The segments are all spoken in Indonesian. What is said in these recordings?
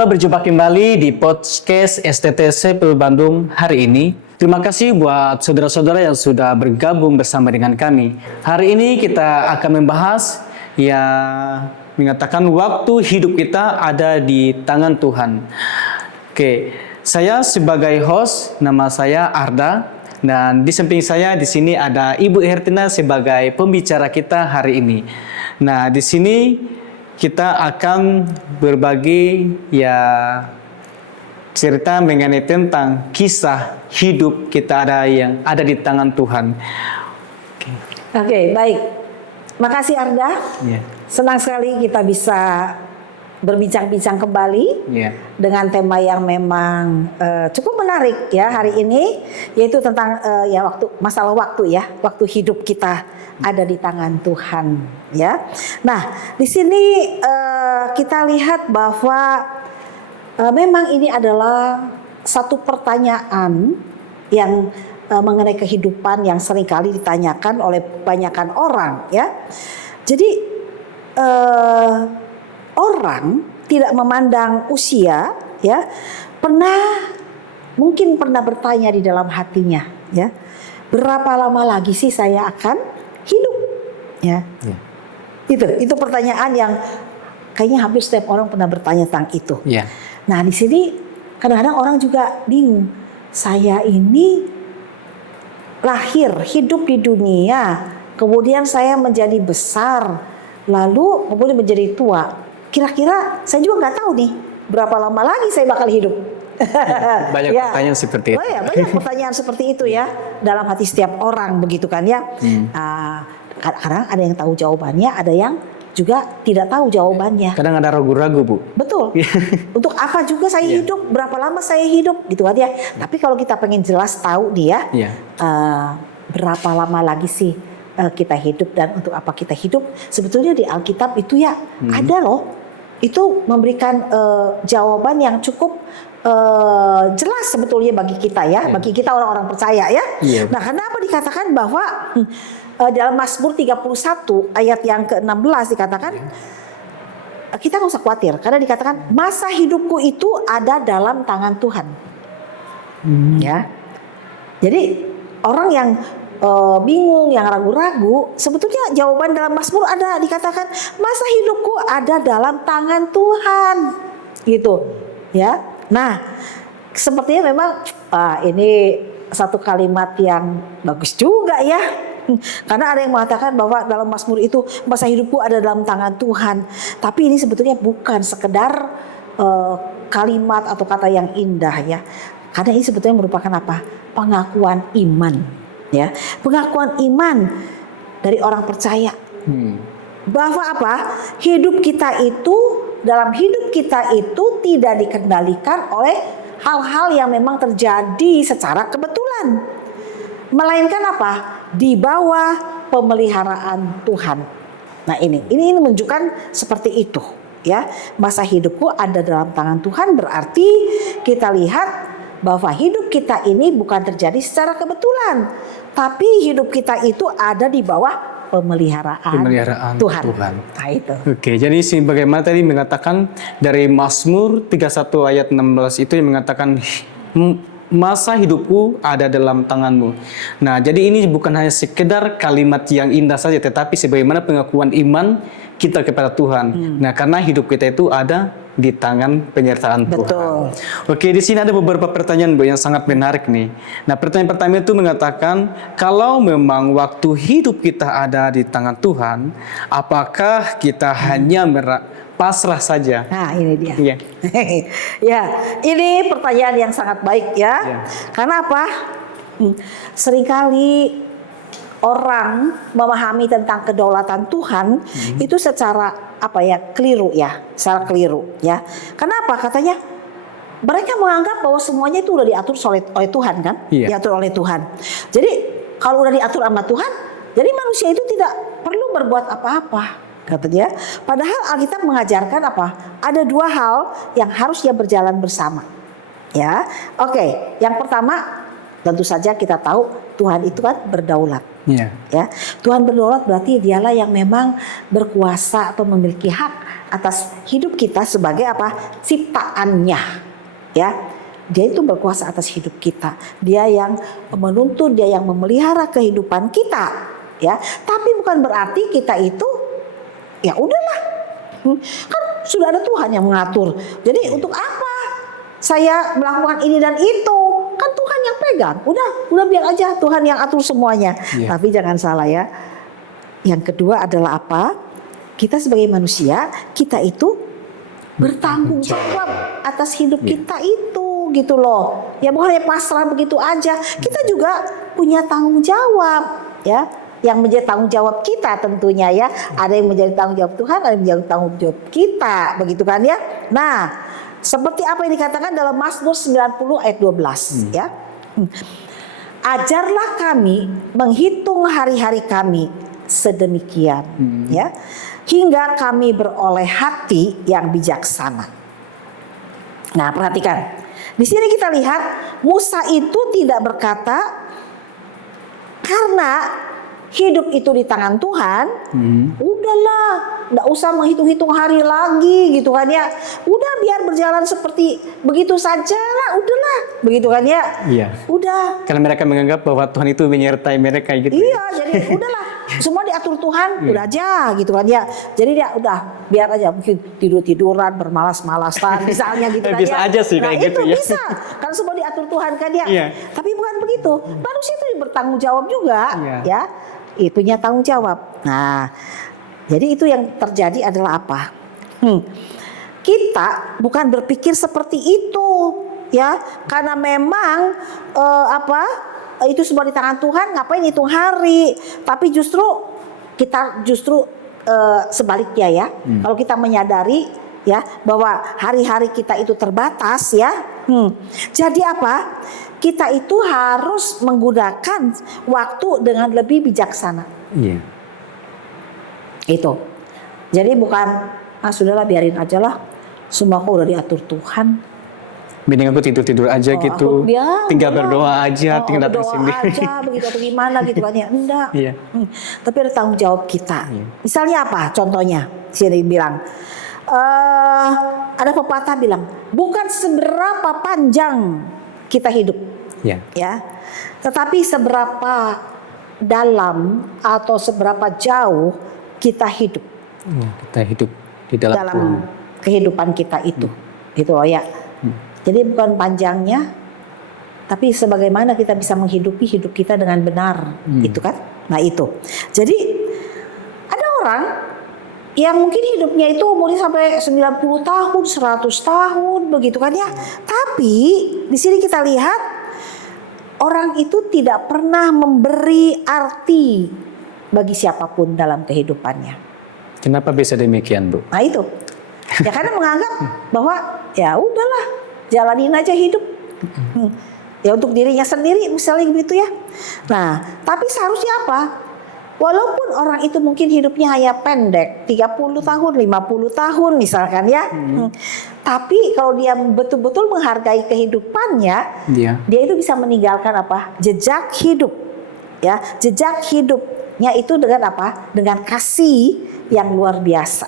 Halo, berjumpa kembali di podcast STTC PIL Bandung hari ini. Terima kasih buat saudara-saudara yang sudah bergabung bersama dengan kami. Hari ini kita akan membahas yang mengatakan waktu hidup kita ada di tangan Tuhan. Oke, saya sebagai host, nama saya Arda. Dan di samping saya di sini ada Ibu Hertina sebagai pembicara kita hari ini. Nah, di sini kita akan berbagi cerita mengenai tentang kisah hidup kita yang ada di tangan Tuhan. Oke, baik. Makasih Arda. Yeah. Senang sekali kita bisa berbincang-bincang kembali dengan tema yang memang cukup menarik ya hari ini, yaitu tentang masalah waktu ya, waktu hidup kita ada di tangan Tuhan ya. Nah, di sini kita lihat bahwa memang ini adalah satu pertanyaan yang mengenai kehidupan yang seringkali ditanyakan oleh kebanyakan orang ya. Jadi orang tidak memandang usia ya, mungkin pernah bertanya di dalam hatinya ya, berapa lama lagi sih saya akan hidup ya. Itu pertanyaan yang kayaknya hampir setiap orang pernah bertanya tentang itu. Nah, di sini kadang-kadang orang juga bingung, saya ini lahir hidup di dunia, kemudian saya menjadi besar, lalu kemudian menjadi tua. Kira-kira saya juga nggak tahu nih berapa lama lagi saya bakal hidup. Banyak pertanyaan seperti itu. Oh ya, banyak pertanyaan seperti itu ya dalam hati setiap orang begitu kan ya. Kadang ada yang tahu jawabannya, ada yang juga tidak tahu jawabannya. Kadang ada ragu-ragu, Bu. Betul. Untuk apa juga saya hidup, berapa lama saya hidup gitu kan ya. Tapi kalau kita pengen jelas tahu dia berapa lama lagi sih kita hidup dan untuk apa kita hidup, sebetulnya di Alkitab itu ya ada loh. Itu memberikan jawaban yang cukup jelas sebetulnya bagi kita ya, bagi kita orang-orang percaya ya. Nah, kenapa dikatakan bahwa dalam Mazmur 31 ayat yang ke-16 dikatakan kita nggak usah khawatir karena dikatakan masa hidupku itu ada dalam tangan Tuhan. Ya. Jadi orang yang bingung, yang ragu-ragu, sebetulnya jawaban dalam Mazmur ada, dikatakan masa hidupku ada dalam tangan Tuhan, gitu, ya. Nah, sepertinya memang ini satu kalimat yang bagus juga ya, karena ada yang mengatakan bahwa dalam Mazmur itu masa hidupku ada dalam tangan Tuhan, tapi ini sebetulnya bukan sekedar kalimat atau kata yang indah ya, karena ini sebetulnya merupakan apa? Pengakuan iman. Ya, pengakuan iman dari orang percaya bahwa apa? Dalam hidup kita itu tidak dikendalikan oleh hal-hal yang memang terjadi secara kebetulan, melainkan apa? Di bawah pemeliharaan Tuhan. Nah, ini menunjukkan seperti itu ya. Masa hidupku ada dalam tangan Tuhan berarti kita lihat bahwa hidup kita ini bukan terjadi secara kebetulan, tapi hidup kita itu ada di bawah pemeliharaan Tuhan. Nah, itu. Oke, jadi bagaimana tadi mengatakan dari Mazmur 31 ayat 16 itu yang mengatakan masa hidupku ada dalam tanganmu. Nah, jadi ini bukan hanya sekedar kalimat yang indah saja, tetapi sebagaimana pengakuan iman kita kepada Tuhan. Nah, karena hidup kita itu ada di tangan penyertaan Tuhan. Oke, di sini ada beberapa pertanyaan, Bu, yang sangat menarik nih. Nah, pertanyaan pertama itu mengatakan, kalau memang waktu hidup kita ada di tangan Tuhan, apakah kita hanya pasrah saja? Nah, ini dia. Ya, ini pertanyaan yang sangat baik ya. Karena apa? Seringkali orang memahami tentang kedaulatan Tuhan itu secara keliru ya, secara keliru ya. Kenapa? Katanya mereka menganggap bahwa semuanya itu udah diatur oleh Tuhan kan, diatur oleh Tuhan. Jadi kalau udah diatur sama Tuhan, jadi manusia itu tidak perlu berbuat apa-apa, katanya. Padahal Alkitab mengajarkan apa? Ada dua hal yang harusnya berjalan bersama. Ya, oke. Yang pertama, tentu saja kita tahu Tuhan itu kan berdaulat. Ya, Tuhan berdaulat berarti dialah yang memang berkuasa atau memiliki hak atas hidup kita sebagai apa? Ciptaannya, ya. Dia itu berkuasa atas hidup kita. Dia yang menuntun, dia yang memelihara kehidupan kita, ya. Tapi bukan berarti kita itu ya udahlah. Kan sudah ada Tuhan yang mengatur. Jadi untuk apa saya melakukan ini dan itu? Kan Tuhan yang pegang. Udah biar aja Tuhan yang atur semuanya. Tapi jangan salah ya. Yang kedua adalah apa? Kita sebagai manusia, kita itu bertanggung jawab atas hidup kita itu, gitu loh. Ya bukan hanya pasrah begitu aja. Kita juga punya tanggung jawab, ya. Yang menjadi tanggung jawab kita tentunya ya. Ada yang menjadi tanggung jawab Tuhan, ada yang menjadi tanggung jawab kita, begitu kan ya. Nah, seperti apa yang dikatakan dalam Mazmur 90 ayat 12 ya. Ajarlah kami menghitung hari-hari kami sedemikian ya, hingga kami beroleh hati yang bijaksana. Nah, perhatikan. Di sini kita lihat Musa itu tidak berkata karena hidup itu di tangan Tuhan, udahlah, nggak usah menghitung-hitung hari lagi gitu kan ya. Udah biar berjalan seperti begitu saja lah, udahlah, begitu kan ya. Iya. Udah. Karena mereka menganggap bahwa Tuhan itu menyertai mereka gitu. Iya, jadi udahlah, semua diatur Tuhan, udah aja gitu kan ya. Jadi dia udah biar aja, mungkin tidur-tiduran, bermalas-malasan misalnya gitu kan bisa ya. aja sih nah, kayak gitu itu ya. bisa, kan semua diatur Tuhan kan ya. Iya. Tapi bukan begitu, manusia itu bertanggung jawab juga ya. Itunya tanggung jawab. Nah, jadi itu yang terjadi adalah apa? Kita bukan berpikir seperti itu, ya, karena memang itu semua di tangan Tuhan. Ngapain hitung hari? Tapi kita justru sebaliknya ya. Kalau kita menyadari ya bahwa hari-hari kita itu terbatas ya. Jadi apa? Kita itu harus menggunakan waktu dengan lebih bijaksana. Iya. Itu. Jadi bukan sudahlah biarin aja lah. Semua kok udah diatur Tuhan. Mending aku tidur-tidur aja gitu. Tinggal berdoa aja, tinggal datang sini. Aja begitu atau gimana gitu kan ya. Enggak. Iya. Tapi ada tanggung jawab kita. Misalnya apa? Contohnya, sini bilang ada pepatah bilang, bukan seberapa panjang kita hidup. Ya. Tetapi seberapa dalam atau seberapa jauh kita hidup. Kita hidup di dalam kehidupan kita itu. Gitu loh ya. Jadi bukan panjangnya, tapi sebagaimana kita bisa menghidupi hidup kita dengan benar, itu kan? Nah itu. Jadi ada orang yang mungkin hidupnya itu umurnya sampai 90 tahun, 100 tahun, begitu kan ya? Tapi di sini kita lihat orang itu tidak pernah memberi arti bagi siapapun dalam kehidupannya. Kenapa bisa demikian, Bu? Nah itu. Ya karena menganggap bahwa ya udahlah, jalanin aja hidup. Ya untuk dirinya sendiri misalnya begitu ya. Nah, tapi seharusnya apa? Walaupun orang itu mungkin hidupnya hanya pendek, 30 tahun, 50 tahun misalkan ya. Tapi kalau dia betul-betul menghargai kehidupannya, dia itu bisa meninggalkan apa? Jejak hidup. Ya, jejak hidupnya itu dengan apa? Dengan kasih yang luar biasa.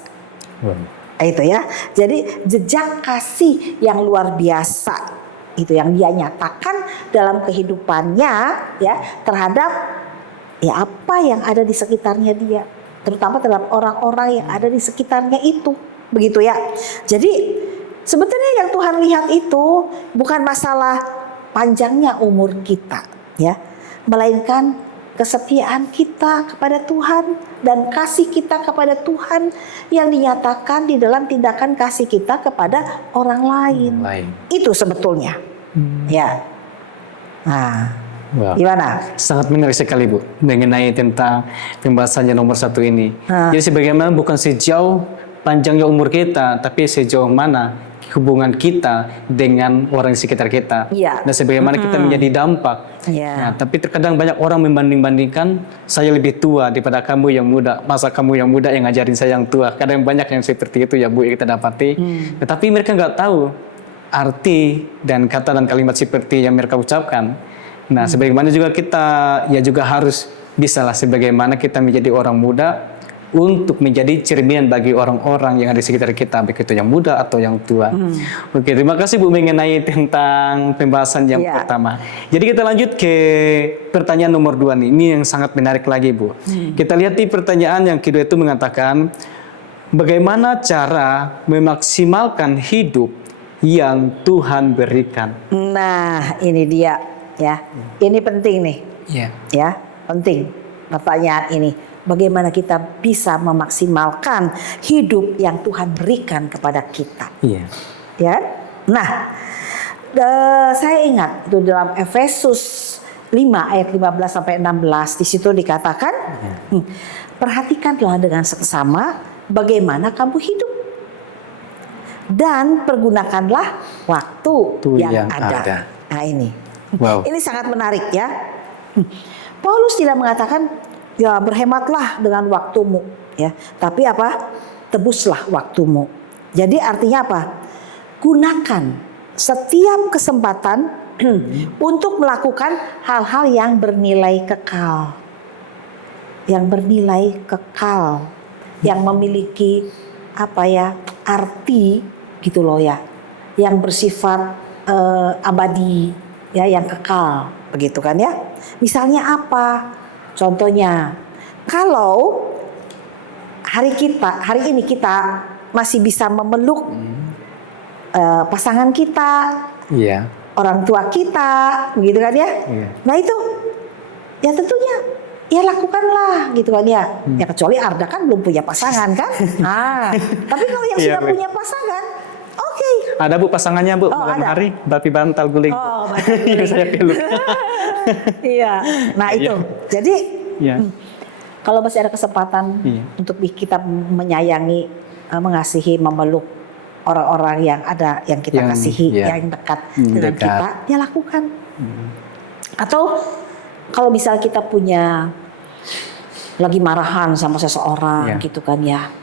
Itu ya. Jadi jejak kasih yang luar biasa itu yang dia nyatakan dalam kehidupannya ya terhadap ya apa yang ada di sekitarnya dia, terutama terhadap orang-orang yang ada di sekitarnya itu, begitu ya. Jadi sebetulnya yang Tuhan lihat itu bukan masalah panjangnya umur kita ya, melainkan kesetiaan kita kepada Tuhan dan kasih kita kepada Tuhan yang dinyatakan di dalam tindakan kasih kita kepada orang lain. Itu sebetulnya. Ya. Nah, gimana? Sangat menarik sekali, Bu, mengenai tentang pembahasannya nomor 1 ini. Jadi sebagaimana bukan sejauh panjangnya umur kita, tapi sejauh mana hubungan kita dengan orang di sekitar kita, dan sebagaimana kita menjadi dampak. Nah, tapi terkadang banyak orang membanding-bandingkan, saya lebih tua daripada kamu yang muda, masa kamu yang muda yang ngajarin saya yang tua. Kadang banyak yang seperti itu ya, Bu, yang kita dapati. Tetapi mereka nggak tahu arti dan kata dan kalimat seperti yang mereka ucapkan. Nah, sebagaimana juga kita ya juga harus bisalah sebagaimana kita menjadi orang muda, untuk menjadi cerminan bagi orang-orang yang ada di sekitar kita, baik itu yang muda atau yang tua. Oke, terima kasih Bu mengenai tentang pembahasan yang pertama. Jadi kita lanjut ke pertanyaan nomor 2 nih. Ini yang sangat menarik lagi Bu. Kita lihat di pertanyaan yang kedua itu mengatakan, bagaimana cara memaksimalkan hidup yang Tuhan berikan? Nah, ini dia ya. Ini penting nih. Ya, penting pertanyaan ini. Bagaimana kita bisa memaksimalkan hidup yang Tuhan berikan kepada kita? Ya. Nah, saya ingat itu dalam Efesus 5 ayat 15 sampai 16 di situ dikatakan, perhatikanlah dengan seksama bagaimana kamu hidup dan pergunakanlah waktu yang ada. Nah ini, ini sangat menarik ya. Paulus tidak mengatakan ya berhematlah dengan waktumu ya, tapi apa? Tebuslah waktumu. Jadi artinya apa? Gunakan setiap kesempatan untuk melakukan hal-hal yang bernilai kekal. Yang bernilai kekal, yang memiliki apa ya? Arti gitu loh ya. Yang bersifat abadi ya, yang kekal begitu kan ya. Misalnya apa? Contohnya, kalau hari ini kita masih bisa memeluk pasangan kita, orang tua kita, begitu kan ya? Nah itu, ya tentunya, ya lakukanlah, gitu kan ya. Ya kecuali Arda kan belum punya pasangan kan? Tapi kalau yang sudah punya pasangan, oke. Ada Bu pasangannya Bu, malam hari bapi bantal guling. Saya peluk. Iya, nah itu. Jadi kalau masih ada kesempatan untuk kita menyayangi, mengasihi, memeluk orang-orang yang ada, yang kita kasihi, yang dekat dengan kita, ya lakukan. Atau kalau misal kita punya lagi marahan sama seseorang, gitu kan ya.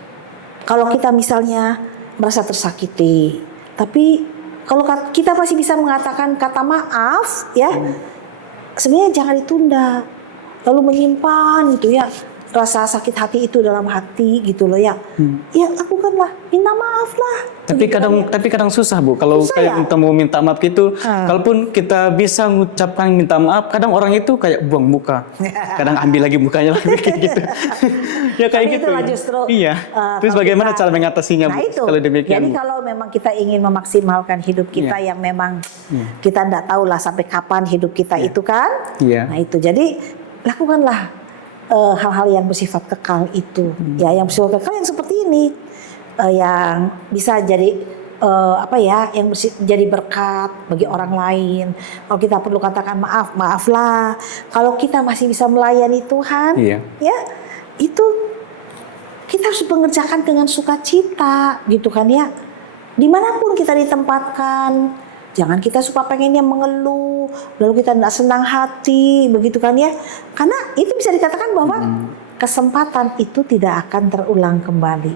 Kalau kita misalnya merasa tersakiti, tapi kalau kita masih bisa mengatakan kata maaf, ya. Sebenarnya jangan ditunda, lalu menyimpan gitu ya rasa sakit hati itu dalam hati gitu loh ya. Ya lakukanlah, minta maaf lah. Tapi kadang susah Bu, kalau kayak kita mau minta maaf gitu, kalaupun kita bisa mengucapkan minta maaf, kadang orang itu kayak buang muka, kadang ambil lagi mukanya lagi kayak gitu. Ya kayak gitu. Itulah justru. Terus bagaimana cara mengatasinya Bu? Itu. Kalau demikian. Jadi kalau memang kita ingin memaksimalkan hidup kita yang memang kita tidak tahu lah sampai kapan hidup kita itu kan. Nah itu jadi lakukanlah hal-hal yang bersifat kekal itu. Ya yang bersifat kekal yang seperti ini. Yang bisa jadi yang jadi berkat bagi orang lain. Kalau kita perlu katakan maaf, maaflah. Kalau kita masih bisa melayani Tuhan, ya itu kita harus mengerjakan dengan sukacita, gitu kan ya. Dimanapun kita ditempatkan, jangan kita suka pengennya mengeluh, lalu kita tidak senang hati, begitu kan ya. Karena itu bisa dikatakan bahwa kesempatan itu tidak akan terulang kembali.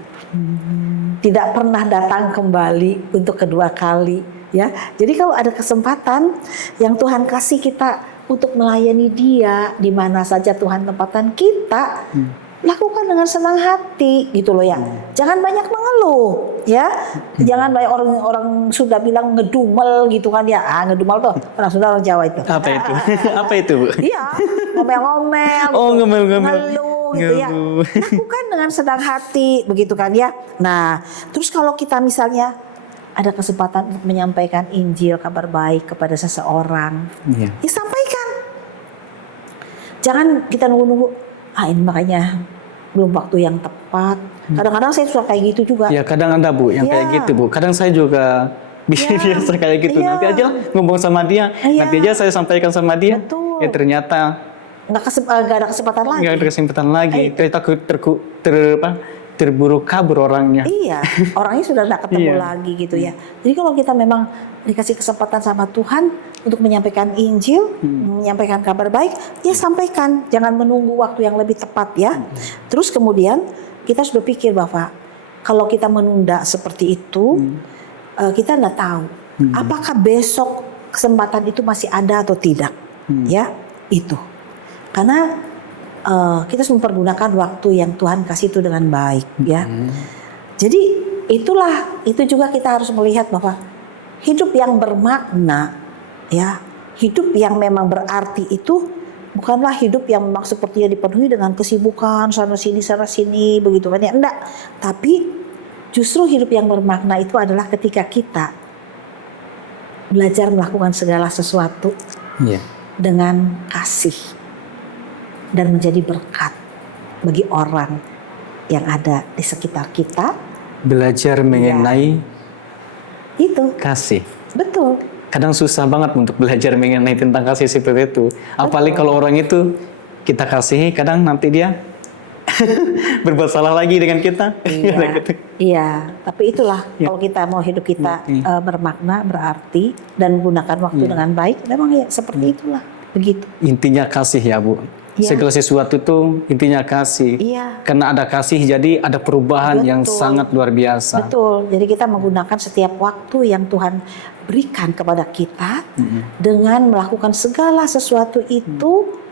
Tidak pernah datang kembali untuk kedua kali ya. Jadi kalau ada kesempatan yang Tuhan kasih kita untuk melayani Dia di mana saja Tuhan tempatkan kita, lakukan dengan senang hati gitu loh ya. Jangan banyak mengeluh ya. Jangan banyak orang sudah bilang ngedumel gitu kan ya. Ngedumel tuh orang Jawa itu. Apa itu? Apa itu Bu? Iya, ngomel-ngomel. Ngomel-ngomel. Ngeluh gitu ya. Lakukan dengan senang hati begitu kan ya. Nah, terus kalau kita misalnya ada kesempatan untuk menyampaikan Injil, kabar baik kepada seseorang, ya sampaikan. Jangan kita nunggu-nunggu. Ini makanya belum waktu yang tepat. Kadang-kadang saya suka kayak gitu juga. Ya kadang ada Bu yang kayak gitu Bu. Kadang saya juga biasa kayak gitu. Nanti aja ngomong sama dia. Nanti aja saya sampaikan sama dia. Betul. Ya ternyata nggak ada kesempatan lagi. Nggak ada kesempatan lagi. Takut terburu kabur orangnya. Iya, orangnya sudah tidak ketemu lagi gitu ya. Jadi kalau kita memang dikasih kesempatan sama Tuhan untuk menyampaikan Injil, menyampaikan kabar baik, ya sampaikan. Jangan menunggu waktu yang lebih tepat ya. Terus kemudian kita sudah pikir bahwa kalau kita menunda seperti itu, kita nggak tahu apakah besok kesempatan itu masih ada atau tidak. Ya, itu. Karena kita harus mempergunakan waktu yang Tuhan kasih itu dengan baik, ya. Jadi itu juga kita harus melihat bahwa hidup yang bermakna, ya, hidup yang memang berarti itu bukanlah hidup yang memang sepertinya dipenuhi dengan kesibukan sana sini begitu kan ya, enggak. Tapi justru hidup yang bermakna itu adalah ketika kita belajar melakukan segala sesuatu dengan kasih dan menjadi berkat bagi orang yang ada di sekitar kita. Belajar mengenai itu kasih. Betul. Kadang susah banget untuk belajar mengenai tentang kasih seperti itu. Apalagi kalau orang itu kita kasihi, kadang nanti dia berbuat salah lagi dengan kita. Iya, tapi itulah kalau kita mau hidup kita bermakna, berarti dan menggunakan waktu dengan baik, memang ya seperti itulah, begitu. Intinya kasih ya Bu. Segala sesuatu itu intinya kasih. Karena ada kasih, jadi ada perubahan yang sangat luar biasa. Betul. Jadi kita menggunakan setiap waktu yang Tuhan berikan kepada kita dengan melakukan segala sesuatu itu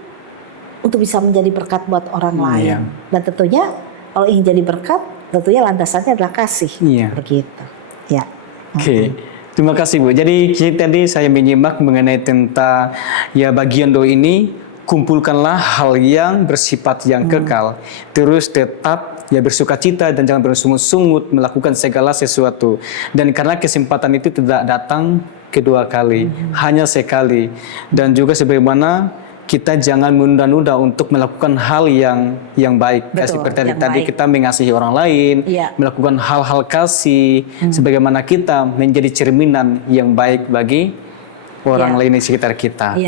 untuk bisa menjadi berkat buat orang lain. Dan tentunya kalau ingin jadi berkat, tentunya landasannya adalah kasih. Begitu. Ya. Oke. Terima kasih Bu. Jadi tadi saya menyimak mengenai tentang bagian doa ini. Kumpulkanlah hal yang bersifat yang kekal, terus tetap bersuka cita dan jangan bersungut-sungut melakukan segala sesuatu. Dan karena kesempatan itu tidak datang kedua kali, hanya sekali. Dan juga sebagaimana kita jangan menunda-nunda untuk melakukan hal yang baik. Seperti tadi kita mengasihi orang lain, melakukan hal-hal kasih, sebagaimana kita menjadi cerminan yang baik bagi orang lain di sekitar kita.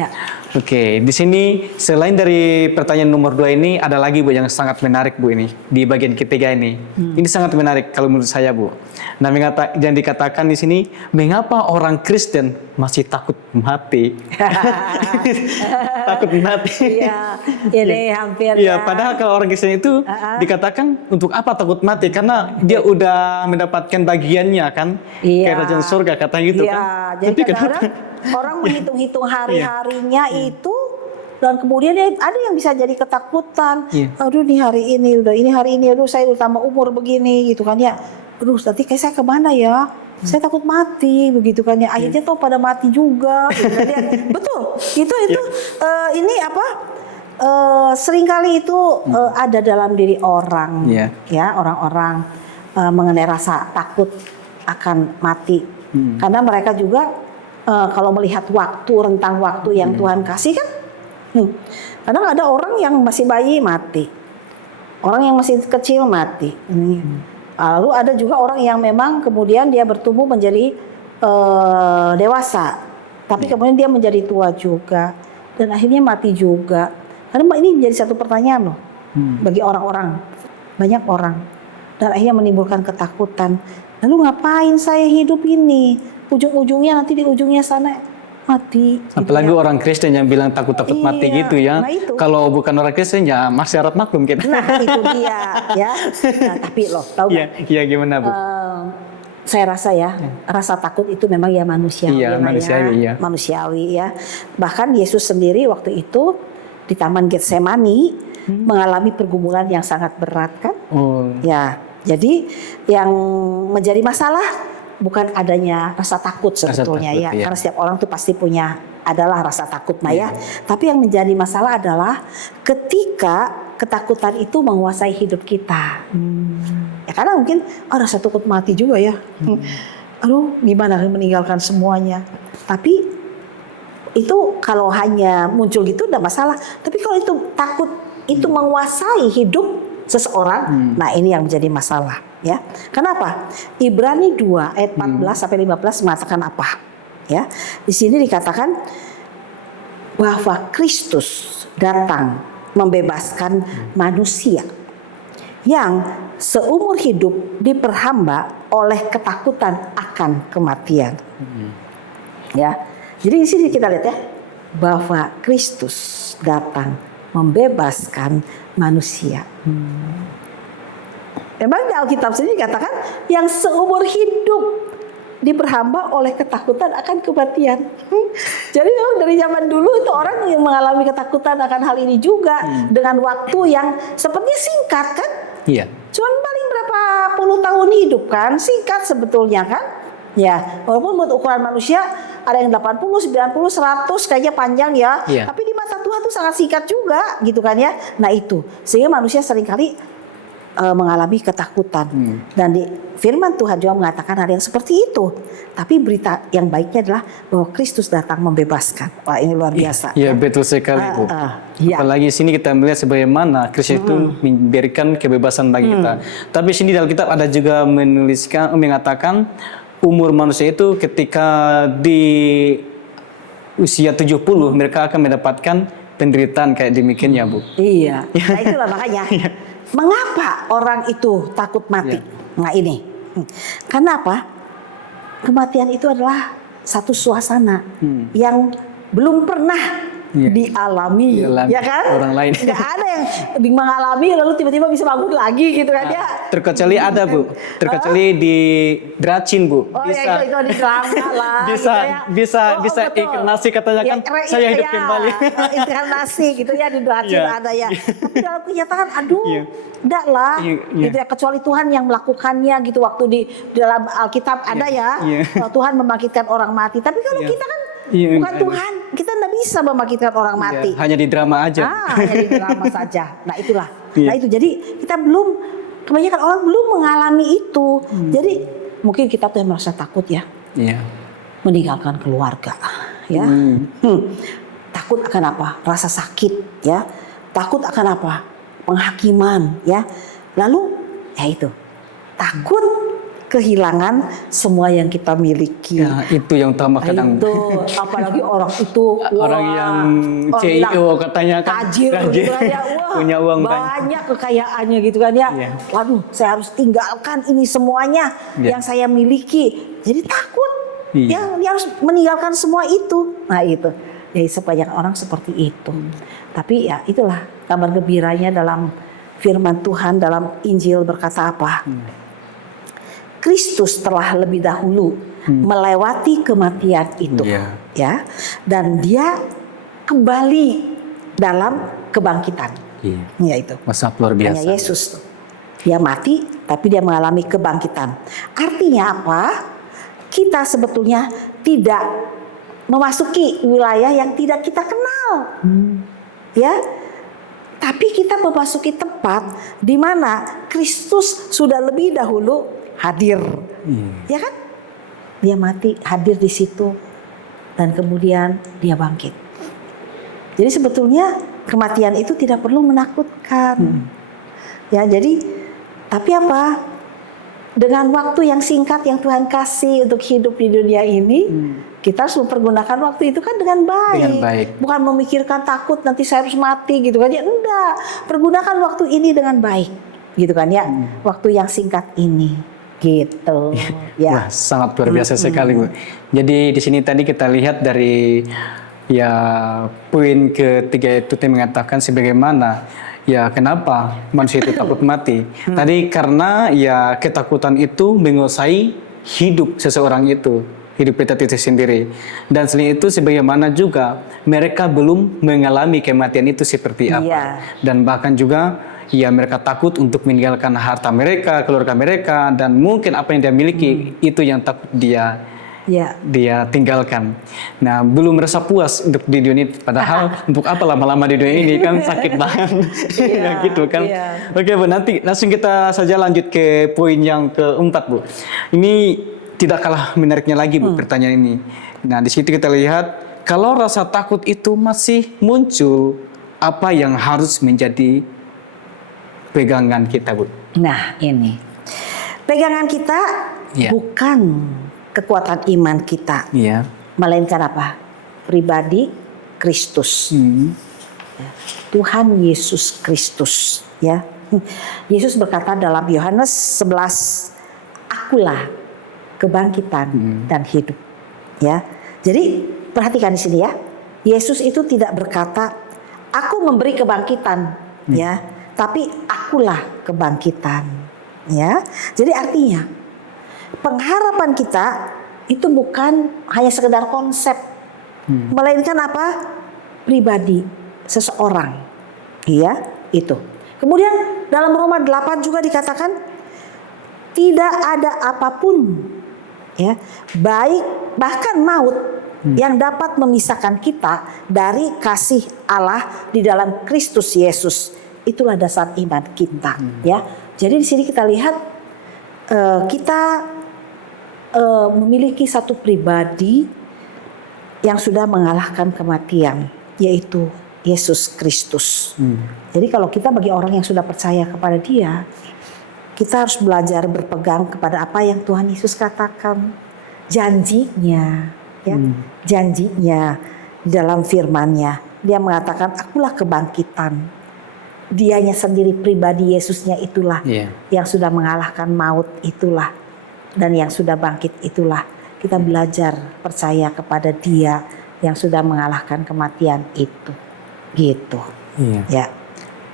Oke, di sini selain dari pertanyaan nomor 2 ini ada lagi Bu yang sangat menarik Bu ini di bagian ketiga ini. Ini sangat menarik kalau menurut saya Bu. Nah, yang dikatakan di sini, mengapa orang Kristen masih takut mati? Takut mati. Ini hampir. Padahal kalau orang Kristen itu dikatakan untuk apa takut mati? Karena dia udah mendapatkan bagiannya kan, kerajaan surga kata gitu kan. Jadi kadang-kadang orang menghitung-hitung hari-harinya itu, dan kemudian ada yang bisa jadi ketakutan. Aduh, hari ini, aduh saya udah tambah umur begini gitu kan ya. Aduh, nanti kayak saya kemana ya? Saya takut mati begitu kan ya. Akhirnya tuh pada mati juga. Gitu kan ya. Betul. Itu ini apa? Seringkali itu ada dalam diri orang, ya orang-orang mengenai rasa takut akan mati. Karena mereka juga kalau melihat waktu, rentang waktu yang Tuhan kasih kan, kadang ada orang yang masih bayi mati, orang yang masih kecil mati. Lalu ada juga orang yang memang kemudian dia bertumbuh menjadi dewasa, tapi kemudian dia menjadi tua juga dan akhirnya mati juga. Karena ini menjadi satu pertanyaan loh bagi orang-orang, banyak orang, dan akhirnya menimbulkan ketakutan. Lalu ngapain saya hidup ini? Ujung-ujungnya nanti di ujungnya sana mati. Apalagi orang Kristen yang bilang takut-takut mati gitu ya. Kalau bukan orang Kristen ya masyarakat maklum kita. Nah itu dia ya. Nah, tapi loh tahu nggak? Iya gimana Bu? Saya rasa rasa takut itu memang manusiawi. Manusiawi ya. Bahkan Yesus sendiri waktu itu di Taman Getsemani mengalami pergumulan yang sangat berat kan. Jadi yang menjadi masalah bukan adanya rasa takut sebetulnya karena setiap orang tuh pasti adalah rasa takut tapi yang menjadi masalah adalah ketika ketakutan itu menguasai hidup kita. Karena mungkin rasa takut mati juga aduh gimana meninggalkan semuanya. Tapi itu kalau hanya muncul gitu udah masalah, tapi kalau itu takut itu menguasai hidup seseorang, nah ini yang menjadi masalah ya. Kenapa? Ibrani 2 ayat 14 sampai 15 mengatakan apa? Ya. Di sini dikatakan bahwa Kristus datang membebaskan manusia yang seumur hidup diperhamba oleh ketakutan akan kematian. Ya. Jadi di sini kita lihat bahwa Kristus datang membebaskan manusia. Memang di Alkitab sendiri dikatakan yang seumur hidup diperhamba oleh ketakutan akan kematian. Jadi memang dari zaman dulu itu orang yang mengalami ketakutan akan hal ini juga dengan waktu yang sepertinya singkat kan? Iya. Cuman paling berapa puluh tahun hidup kan, singkat sebetulnya kan? Ya, walaupun buat ukuran manusia ada yang 80, 90, 100 kayaknya panjang ya. Iya. Tapi di mata Tuhan tuh sangat singkat juga gitu kan ya. Nah itu, sehingga manusia seringkali mengalami ketakutan. Dan di firman Tuhan juga mengatakan hal yang seperti itu. Tapi berita yang baiknya adalah bahwa Kristus datang membebaskan. Wah ini luar biasa. Iya betul sekali Bu. Iya. Apalagi sini kita melihat sebagaimana Kristus itu memberikan kebebasan bagi kita. Tapi sini dalam kitab ada juga mengatakan umur manusia itu ketika di usia 70 mereka akan mendapatkan penderitaan kayak demikian ya Bu. Iya. Nah itulah makanya. Mengapa orang itu takut mati? Nah ini. Karena apa? Kematian itu adalah satu suasana yang belum pernah dialami, ya kan? Orang lain. Nggak ada yang mengalami lalu tiba-tiba bisa bangun lagi gitu kan ya. Terkecuali ada Bu, terkecuali di Dracin Bu. Oh ya itu di drama lah. bisa betul. inkarnasi katanya kan saya hidup kembali. Inkarnasi gitu ya di Dracin ada ya. Tapi dalam kenyataan enggak lah. Gitu ya, kecuali Tuhan yang melakukannya gitu waktu di dalam Alkitab ada ya. Tuhan membangkitkan orang mati. Tapi kalau kita kan bukan Tuhan, kita tidak bisa membangkitkan orang mati. Hanya di drama aja. Hanya di drama saja. Nah itulah. Nah itu jadi kita kebanyakan orang belum mengalami itu. Jadi mungkin kita tuh yang merasa takut ya. Meninggalkan keluarga, ya. Takut akan apa? Rasa sakit, ya. Takut akan apa? Penghakiman, ya. Lalu, ya itu. Takut kehilangan semua yang kita miliki. Ya, itu yang utama kadang. Itu apalagi orang itu orang yang CEO katanya kan tajir gitu kan ya. Punya uang banyak kekayaannya gitu kan ya. Waduh, saya harus tinggalkan ini semuanya yang saya miliki. Jadi takut. Ya, dia harus meninggalkan semua itu. Nah, itu. Ya, sebanyak orang seperti itu. Tapi ya itulah kabar gembiranya dalam firman Tuhan dalam Injil berkata apa? Kristus telah lebih dahulu melewati kematian itu, ya, dan dia kembali dalam kebangkitan, ya itu. Sangat luar biasa. Hanya Yesus, dia mati, tapi dia mengalami kebangkitan. Artinya apa? Kita sebetulnya tidak memasuki wilayah yang tidak kita kenal, ya. Tapi kita memasuki tempat di mana Kristus sudah lebih dahulu hadir, ya kan? Dia mati, hadir di situ, dan kemudian dia bangkit. Jadi sebetulnya kematian itu tidak perlu menakutkan, ya. Jadi, tapi apa? Dengan waktu yang singkat yang Tuhan kasih untuk hidup di dunia ini, kita harus mempergunakan waktu itu kan dengan baik. Bukan memikirkan takut nanti saya harus mati gitu kan ya. Enggak, pergunakan waktu ini dengan baik, gitu kan ya. Waktu yang singkat ini. Gitu. Ya. Wah, sangat luar biasa sekali Bu. Jadi di sini tadi kita lihat dari poin ketiga itu mengatakan sebagaimana kenapa manusia itu takut mati. Tadi karena ketakutan itu menguasai hidup seseorang itu, hidup kita itu sendiri. Dan selain itu sebagaimana juga mereka belum mengalami kematian itu seperti apa. Dan bahkan juga mereka takut untuk meninggalkan harta mereka, keluarga mereka, dan mungkin apa yang dia miliki itu yang takut dia tinggalkan. Nah, belum merasa puas untuk di dunia ini, padahal untuk apa lama-lama di dunia ini kan sakit banget, gitu kan. Oke Bu, nanti langsung kita saja lanjut ke poin yang keempat Bu. Ini tidak kalah menariknya lagi Bu pertanyaan ini. Nah, di situ kita lihat kalau rasa takut itu masih muncul, apa yang harus menjadi pegangan kita Bu? Nah ini pegangan kita bukan kekuatan iman kita, melainkan apa? Pribadi Kristus, Tuhan Yesus Kristus, ya. Yesus berkata dalam Yohanes 11, akulah kebangkitan dan hidup, ya. Jadi perhatikan di sini ya, Yesus itu tidak berkata aku memberi kebangkitan, ya. Tapi akulah kebangkitan, ya. Jadi artinya pengharapan kita itu bukan hanya sekedar konsep, melainkan apa? Pribadi seseorang. Iya, itu. Kemudian dalam Roma 8 juga dikatakan tidak ada apapun, ya, baik bahkan maut yang dapat memisahkan kita dari kasih Allah di dalam Kristus Yesus. Itulah dasar iman kita, ya. Jadi di sini kita lihat kita memiliki satu pribadi yang sudah mengalahkan kematian, yaitu Yesus Kristus. Jadi kalau kita bagi orang yang sudah percaya kepada Dia, kita harus belajar berpegang kepada apa yang Tuhan Yesus katakan, janjinya, ya, janjinya di dalam firman-Nya. Dia mengatakan, akulah kebangkitan. Dianya sendiri pribadi Yesusnya itulah yang sudah mengalahkan maut, itulah, dan yang sudah bangkit itulah. Kita belajar percaya kepada Dia yang sudah mengalahkan kematian itu. Gitu. Ya.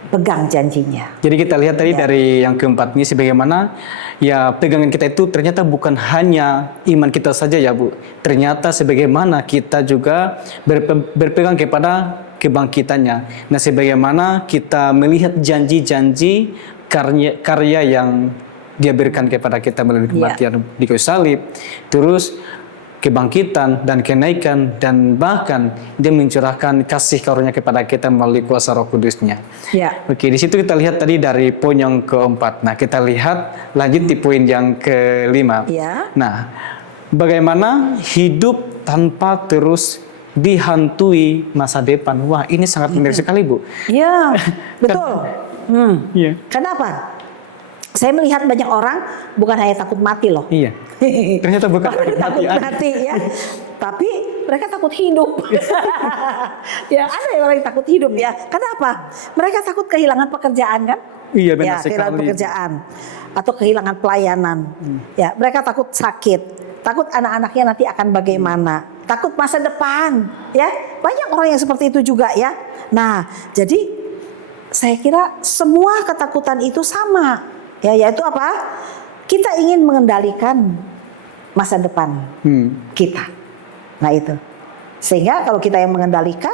Pegang janjinya. Jadi kita lihat tadi dari yang keempat ini sebagaimana ya pegangan kita itu ternyata bukan hanya iman kita saja ya Bu. Ternyata sebagaimana kita juga berpegang kepada kebangkitannya. Nah, sebagaimana kita melihat janji-janji karya yang Dia berikan kepada kita melalui kematian di kayu salib, terus kebangkitan dan kenaikan, dan bahkan Dia mencurahkan kasih karunia kepada kita melalui kuasa Roh Kudus-Nya. Oke, di situ kita lihat tadi dari poin yang keempat. Nah, kita lihat lanjut di poin yang kelima. Nah, bagaimana hidup tanpa terus dihantui masa depan. Wah, ini sangat menarik sekali, Bu. Iya, betul. Kenapa? Saya melihat banyak orang bukan hanya takut mati loh. Iya. Ternyata bukan takut mati ya. Tapi mereka takut hidup. Ya, ada orang yang takut hidup ya. Kenapa? Mereka takut kehilangan pekerjaan kan? Iya, benar sekali. Kehilangan pekerjaan atau kehilangan pelayanan. Ya, mereka takut sakit, takut anak-anaknya nanti akan bagaimana, takut masa depan, ya. Banyak orang yang seperti itu juga ya. Nah, jadi saya kira semua ketakutan itu sama. Ya, yaitu apa? Kita ingin mengendalikan masa depan kita. Nah itu. Sehingga kalau kita yang mengendalikan,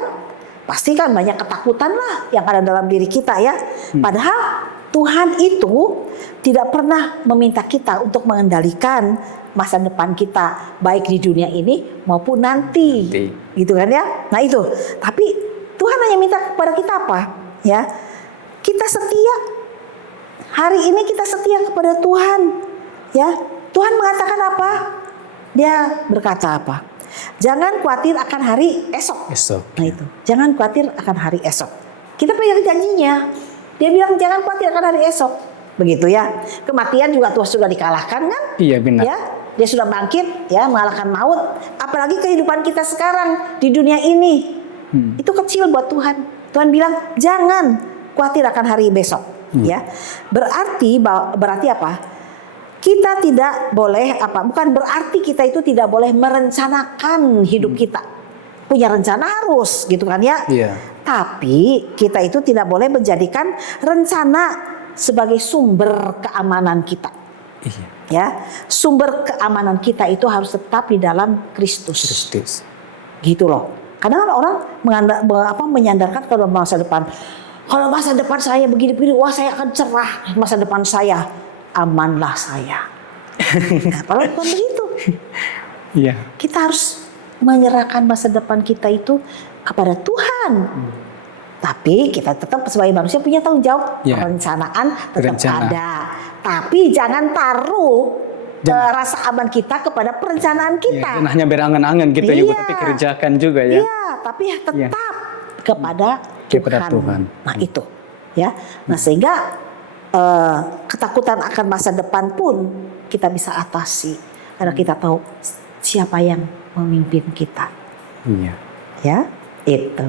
pasti kan banyak ketakutan lah yang ada dalam diri kita ya. Padahal Tuhan itu tidak pernah meminta kita untuk mengendalikan masa depan kita, baik di dunia ini maupun nanti. Gitu kan ya. Nah itu. Tapi Tuhan hanya minta kepada kita apa? Ya, kita setia. Hari ini kita setia kepada Tuhan. Ya, Tuhan mengatakan apa? Dia berkata apa? Jangan khawatir akan hari esok. Nah itu, jangan khawatir akan hari esok. Kita pegang janjinya. Dia bilang jangan khawatir akan hari esok. Begitu ya. Kematian juga Tuhan sudah dikalahkan kan? Iya benar. Ya, Dia sudah bangkit, ya, mengalahkan maut. Apalagi kehidupan kita sekarang di dunia ini, itu kecil buat Tuhan. Tuhan bilang jangan khawatir akan hari besok. Ya, berarti apa? Kita tidak boleh apa? Bukan berarti kita itu tidak boleh merencanakan hidup kita. Punya rencana harus, gitu kan ya? Tapi kita itu tidak boleh menjadikan rencana sebagai sumber keamanan kita. Ya, sumber keamanan kita itu harus tetap di dalam Kristus. Gitu loh. Kadang orang menyandarkan pada masa depan. Kalau masa depan saya begini-begini, wah saya akan cerah. Masa depan saya, amanlah saya. Nah, kalau bukan begitu. Kita harus menyerahkan masa depan kita itu kepada Tuhan. Tapi kita tetap sebagai manusia punya tanggung jawab. Perencanaan tetap ada. Tapi jangan taruh rasa aman kita kepada perencanaan kita. Jangan hanya berangan-angan gitu ya, tapi kerjakan juga ya. Iya, tapi tetap kepada Tuhan. Nah itu, ya. Nah sehingga ketakutan akan masa depan pun kita bisa atasi karena kita tahu siapa yang memimpin kita. Ya, itu.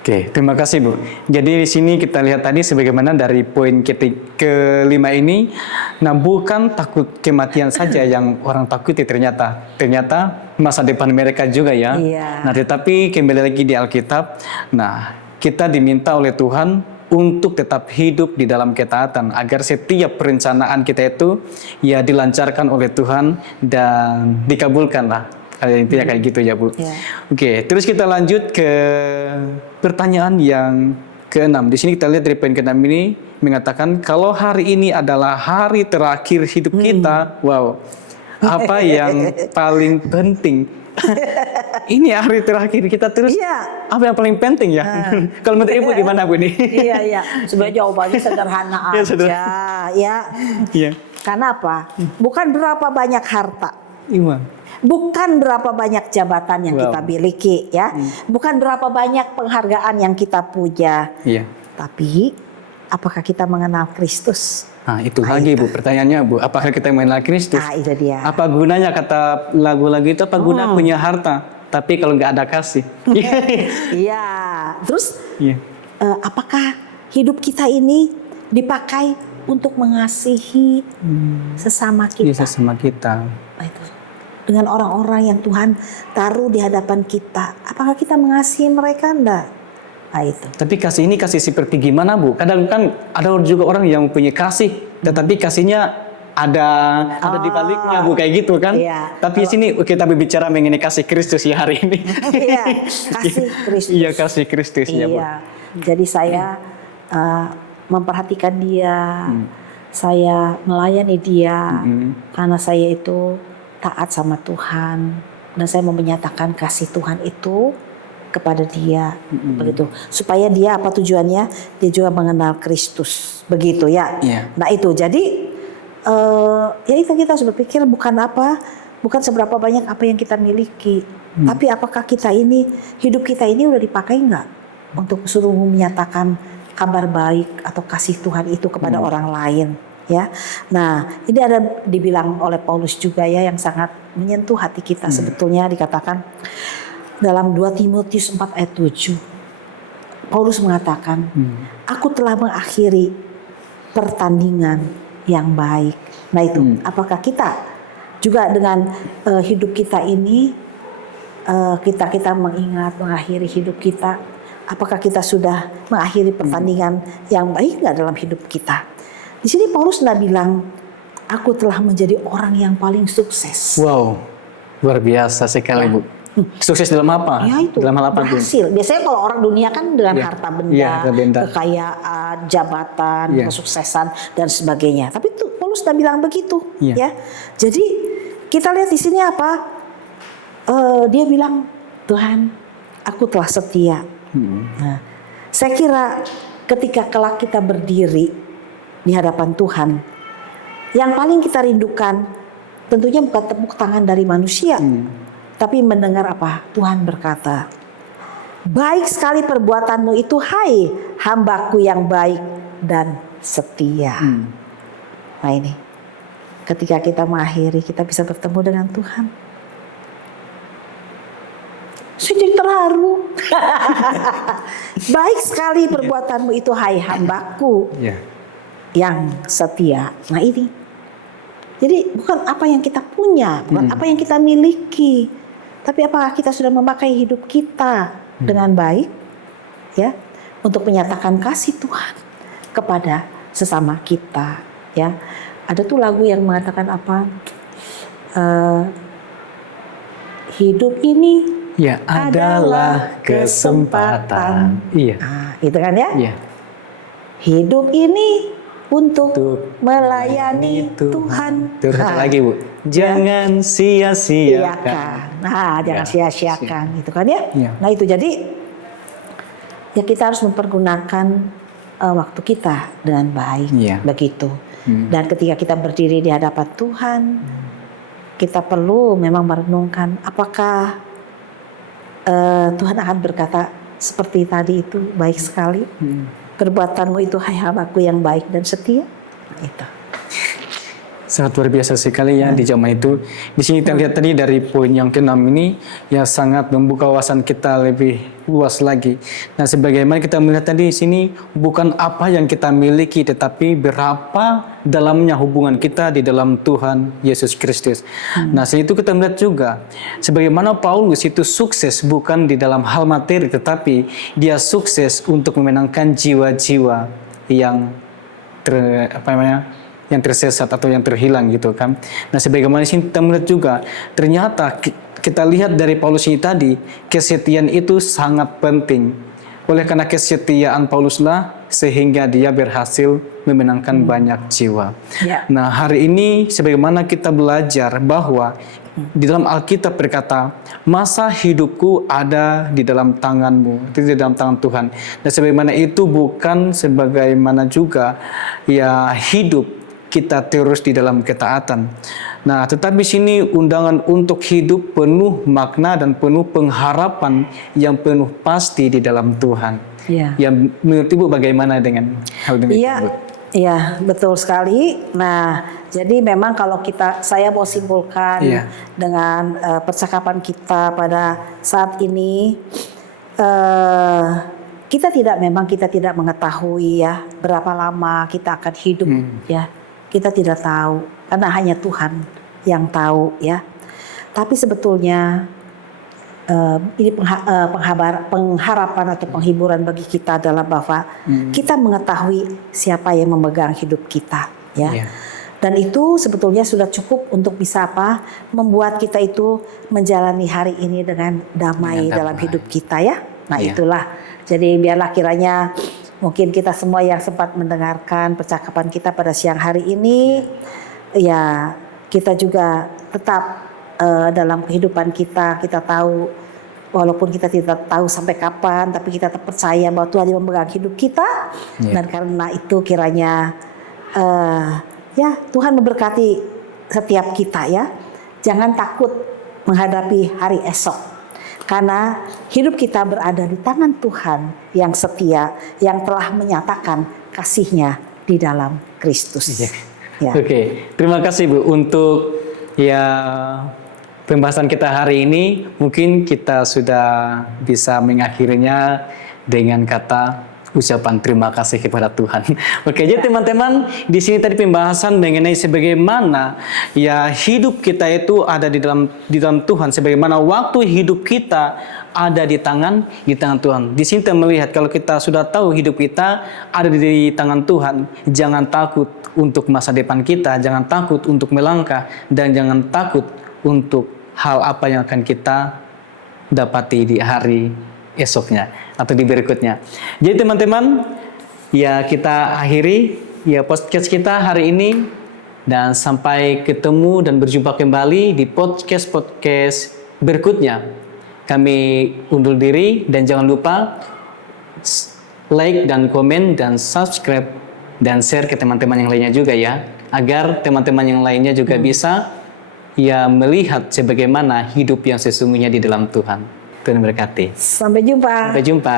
Oke, terima kasih Bu. Jadi di sini kita lihat tadi sebagaimana dari poin kelima ini, nah bukan takut kematian saja yang orang takuti ternyata masa depan mereka juga ya. Nah tetapi kembali lagi di Alkitab, nah kita diminta oleh Tuhan untuk tetap hidup di dalam ketaatan agar setiap perencanaan kita itu ya dilancarkan oleh Tuhan dan dikabulkan lah. Intinya kayak gitu ya Bu. Ya. Oke, terus kita lanjut ke pertanyaan yang keenam. Di sini kita lihat dari poin keenam ini mengatakan kalau hari ini adalah hari terakhir hidup kita, wow, apa yang paling penting? Ini hari terakhir kita terus. Iya. Apa yang paling penting ya? Kalau menurut Ibu gimana Bu nih? Iya. Sebenarnya jawabannya sederhana Ya, aja. sederhana. Ya. Iya. Karena apa? Bukan berapa banyak harta. Iman. Bukan berapa banyak jabatan yang kita miliki, ya. Bukan berapa banyak penghargaan yang kita punya. Iya. Tapi apakah kita mengenal Kristus? Nah, itu lagi Bu, pertanyaannya Bu, apakah kita mengenal Kristus? Nah, itu dia. Apa gunanya kata lagu-lagu itu, apa guna punya harta, tapi kalau nggak ada kasih? Iya. Terus Iya. apakah hidup kita ini dipakai untuk mengasihi sesama Iya, kita? sesama kita. Nah, itu. Dengan orang-orang yang Tuhan taruh di hadapan kita, apakah kita mengasihi mereka? Enggak. Nah, itu. Tapi kasih ini kasih seperti gimana Bu? Kadang kan ada juga orang yang punya kasih, tetapi kasihnya ada di baliknya Bu, kayak gitu kan? Iya. Tapi di sini kita berbicara mengenai kasih Kristus ya hari ini. Iya, kasih Kristus. Iya, kasih Kristus ya Bu. Iya. Jadi saya memperhatikan dia, saya melayani dia, karena saya itu taat sama Tuhan dan saya mau menyatakan kasih Tuhan itu kepada dia, begitu. Supaya dia apa tujuannya? Dia juga mengenal Kristus, begitu ya. Iya. Nah itu jadi ya itu kita harus berpikir bukan seberapa banyak apa yang kita miliki, tapi apakah kita ini hidup kita ini udah dipakai nggak untuk suruh menyatakan kabar baik atau kasih Tuhan itu kepada orang lain. Ya, nah ini ada dibilang oleh Paulus juga ya yang sangat menyentuh hati kita sebetulnya dikatakan dalam 2 Timotius 4 ayat 7. Paulus mengatakan, aku telah mengakhiri pertandingan yang baik. Nah itu, apakah kita juga dengan hidup kita ini kita mengingat mengakhiri hidup kita, apakah kita sudah mengakhiri pertandingan yang baik nggak dalam hidup kita? Di sini Paulus nggak bilang, aku telah menjadi orang yang paling sukses. Wow, luar biasa sekali Bu. Sukses dalam apa? Ya itu, dalam hal apa? berhasil. Biasanya kalau orang dunia kan dengan harta benda, kekayaan, jabatan, kesuksesan dan sebagainya. Tapi tuh Paulus nggak bilang begitu, ya. Jadi kita lihat di sini apa? Dia bilang, Tuhan, aku telah setia. Nah, saya kira ketika kelak kita berdiri di hadapan Tuhan, yang paling kita rindukan tentunya bukan tepuk tangan dari manusia, tapi mendengar apa Tuhan berkata, baik sekali perbuatanmu itu, hai hambaku yang baik dan setia. Nah ini, ketika kita mengakhiri, kita bisa bertemu dengan Tuhan. Saya jadi terharu. Baik sekali perbuatanmu itu, hai hambaku yang setia. Nah ini, jadi bukan apa yang kita punya, bukan apa yang kita miliki, tapi apakah kita sudah memakai hidup kita dengan baik, ya, untuk menyatakan kasih Tuhan kepada sesama kita, ya. Ada tuh lagu yang mengatakan apa? Hidup ini ya adalah kesempatan. Iya. Nah, itu kan ya? Iya. Hidup ini untuk melayani Tuhan. Terus lagi Bu, jangan sia-siakan. Nah, jangan sia-siakan, gitu kan ya? Nah itu jadi ya kita harus mempergunakan waktu kita dengan baik, begitu. Dan ketika kita berdiri di hadapan Tuhan, kita perlu memang merenungkan apakah Tuhan akan berkata seperti tadi itu, baik sekali. Perbuatanmu itu hai hambaku yang baik dan setia. Itu. Sangat luar biasa sekali ya di zaman itu. Di sini kita lihat tadi dari poin yang ke-6 ini ya sangat membuka wawasan kita lebih luas lagi. Nah, sebagaimana kita melihat tadi di sini bukan apa yang kita miliki tetapi berapa dalamnya hubungan kita di dalam Tuhan Yesus Kristus. Nah, itu kita melihat juga sebagaimana Paulus itu sukses bukan di dalam hal materi tetapi dia sukses untuk memenangkan jiwa-jiwa yang yang tersesat atau yang terhilang gitu kan. Nah, sebagaimana di sini kita melihat juga ternyata kita lihat dari Paulus ini tadi kesetiaan itu sangat penting. Oleh karena kesetiaan Pauluslah sehingga dia berhasil memenangkan banyak jiwa. Nah, hari ini sebagaimana kita belajar bahwa di dalam Alkitab berkata, masa hidupku ada di dalam tanganmu, itu di dalam tangan Tuhan. Dan sebagaimana itu bukan sebagaimana juga ya hidup kita terus di dalam ketaatan. Nah, tetapi sini undangan untuk hidup penuh makna dan penuh pengharapan yang penuh pasti di dalam Tuhan. Yang menurut Ibu bagaimana dengan hal demikian? Iya, betul sekali. Nah, jadi memang kalau saya mau simpulkan dengan percakapan kita pada saat ini, kita tidak mengetahui ya berapa lama kita akan hidup ya. Kita tidak tahu karena hanya Tuhan yang tahu ya. Tapi sebetulnya ini pengharapan atau penghiburan bagi kita adalah bahwa kita mengetahui siapa yang memegang hidup kita ya. Dan itu sebetulnya sudah cukup untuk bisa membuat kita itu menjalani hari ini dengan damai dalam hidup kita ya. Nah, itulah. Jadi biarlah kiranya mungkin kita semua yang sempat mendengarkan percakapan kita pada siang hari ini, ya kita juga tetap dalam kehidupan kita tahu, walaupun kita tidak tahu sampai kapan, tapi kita tetap percaya bahwa Tuhan yang memegang hidup kita. Dan karena itu kiranya ya Tuhan memberkati setiap kita ya. Jangan takut menghadapi hari esok. Karena hidup kita berada di tangan Tuhan yang setia, yang telah menyatakan kasih-Nya di dalam Kristus. Oke, terima kasih Bu untuk pembahasan kita hari ini. Mungkin kita sudah bisa mengakhirinya dengan kata ucapan terima kasih kepada Tuhan. Oke, jadi teman-teman, di sini tadi pembahasan mengenai sebagaimana ya hidup kita itu ada di dalam Tuhan, sebagaimana waktu hidup kita ada di tangan Tuhan. Di sini kita melihat kalau kita sudah tahu hidup kita ada di tangan Tuhan, jangan takut untuk masa depan kita, jangan takut untuk melangkah, dan jangan takut untuk hal apa yang akan kita dapati di hari esoknya atau di berikutnya. Jadi teman-teman, ya kita akhiri ya podcast kita hari ini, dan sampai ketemu dan berjumpa kembali di podcast berikutnya. Kami undur diri, dan jangan lupa like dan komen dan subscribe dan share ke teman-teman yang lainnya juga ya, agar teman-teman yang lainnya juga bisa ya melihat sebagaimana hidup yang sesungguhnya di dalam Tuhan. Tuhan berkati. Sampai jumpa. Sampai jumpa.